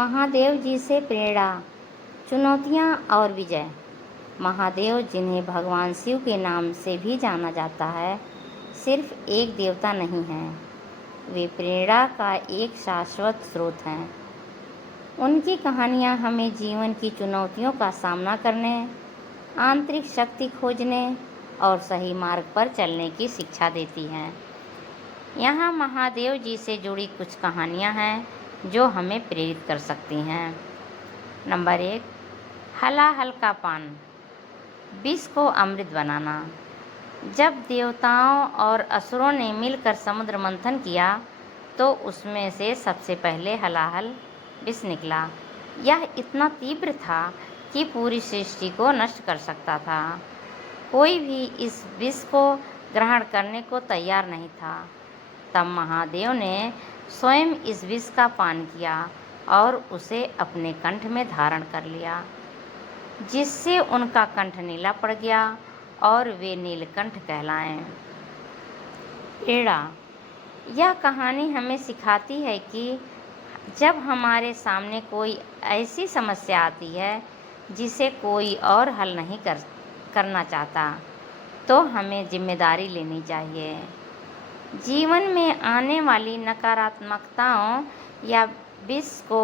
महादेव जी से प्रेरणा, चुनौतियाँ और विजय। महादेव, जिन्हें भगवान शिव के नाम से भी जाना जाता है, सिर्फ एक देवता नहीं हैं, वे प्रेरणा का एक शाश्वत स्रोत हैं। उनकी कहानियाँ हमें जीवन की चुनौतियों का सामना करने, आंतरिक शक्ति खोजने और सही मार्ग पर चलने की शिक्षा देती हैं। यहाँ महादेव जी से जुड़ी कुछ कहानियाँ हैं जो हमें प्रेरित कर सकती हैं। नंबर 1, हलाहल का पान, विष को अमृत बनाना। जब देवताओं और असुरों ने मिलकर समुद्र मंथन किया तो उसमें से सबसे पहले हलाहल विष निकला। यह इतना तीव्र था कि पूरी सृष्टि को नष्ट कर सकता था। कोई भी इस विष को ग्रहण करने को तैयार नहीं था। तब महादेव ने स्वयं इस विष का पान किया और उसे अपने कंठ में धारण कर लिया, जिससे उनका कंठ नीला पड़ गया और वे नीलकंठ कहलाए। प्रेरणा, यह कहानी हमें सिखाती है कि जब हमारे सामने कोई ऐसी समस्या आती है जिसे कोई और हल नहीं करना चाहता, तो हमें जिम्मेदारी लेनी चाहिए। जीवन में आने वाली नकारात्मकताओं या विष को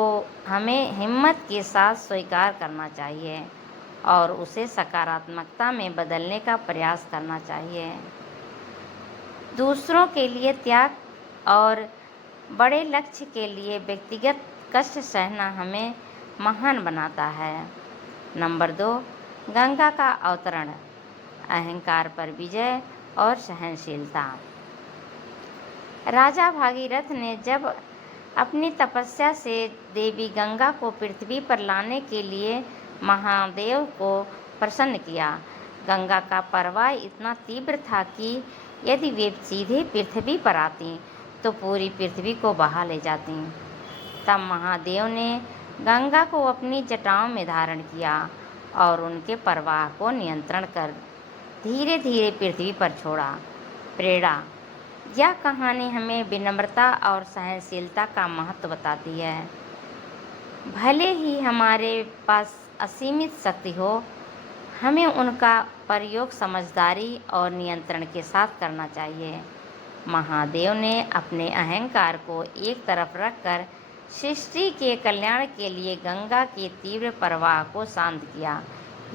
हमें हिम्मत के साथ स्वीकार करना चाहिए और उसे सकारात्मकता में बदलने का प्रयास करना चाहिए। दूसरों के लिए त्याग और बड़े लक्ष्य के लिए व्यक्तिगत कष्ट सहना हमें महान बनाता है। नंबर 2, गंगा का अवतरण, अहंकार पर विजय और सहनशीलता। राजा भागीरथ ने जब अपनी तपस्या से देवी गंगा को पृथ्वी पर लाने के लिए महादेव को प्रसन्न किया, गंगा का प्रवाह इतना तीव्र था कि यदि वे सीधे पृथ्वी पर आती तो पूरी पृथ्वी को बहा ले जाती। तब महादेव ने गंगा को अपनी जटाओं में धारण किया और उनके प्रवाह को नियंत्रण कर धीरे धीरे पृथ्वी पर छोड़ा। प्रेरणा, यह कहानी हमें विनम्रता और सहनशीलता का महत्व बताती है। भले ही हमारे पास असीमित शक्ति हो, हमें उनका प्रयोग समझदारी और नियंत्रण के साथ करना चाहिए। महादेव ने अपने अहंकार को एक तरफ रखकर सृष्टि के कल्याण के लिए गंगा के तीव्र प्रवाह को शांत किया।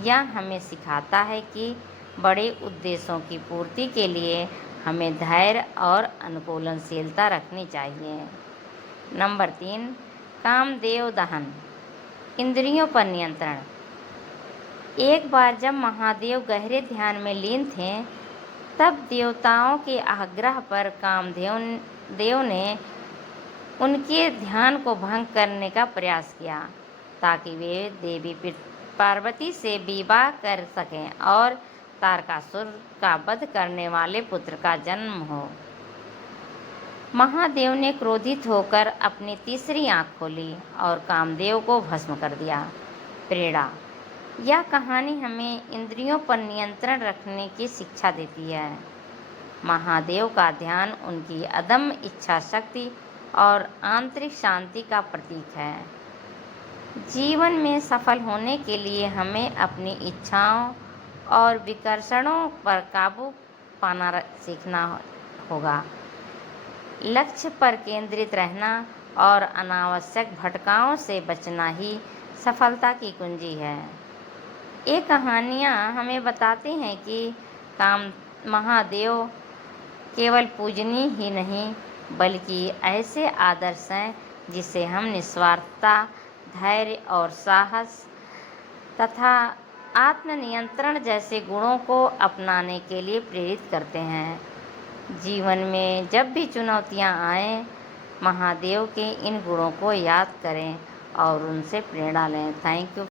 यह हमें सिखाता है कि बड़े उद्देश्यों की पूर्ति के लिए हमें धैर्य और अनुकूलनशीलता रखनी चाहिए। नंबर 3, कामदेव दहन, इंद्रियों पर नियंत्रण। एक बार जब महादेव गहरे ध्यान में लीन थे, तब देवताओं के आग्रह पर कामदेव ने उनके ध्यान को भंग करने का प्रयास किया ताकि वे देवी पार्वती से विवाह कर सकें और तारकासुर का वध करने वाले पुत्र का जन्म हो। महादेव ने क्रोधित होकर अपनी तीसरी आंख खोली और कामदेव को भस्म कर दिया। प्रेरणा, यह कहानी हमें इंद्रियों पर नियंत्रण रखने की शिक्षा देती है। महादेव का ध्यान उनकी अदम्य इच्छा शक्ति और आंतरिक शांति का प्रतीक है। जीवन में सफल होने के लिए हमें अपनी इच्छाओं और विकर्षणों पर काबू पाना सीखना होगा। लक्ष्य पर केंद्रित रहना और अनावश्यक भटकाओं से बचना ही सफलता की कुंजी है। ये कहानियाँ हमें बताती हैं कि महादेव केवल पूजनीय ही नहीं, बल्कि ऐसे आदर्श हैं जिसे हम निस्वार्थता, धैर्य और साहस तथा आत्मनियंत्रण जैसे गुणों को अपनाने के लिए प्रेरित करते हैं। जीवन में जब भी चुनौतियां आएं, महादेव के इन गुणों को याद करें और उनसे प्रेरणा लें। Thank you.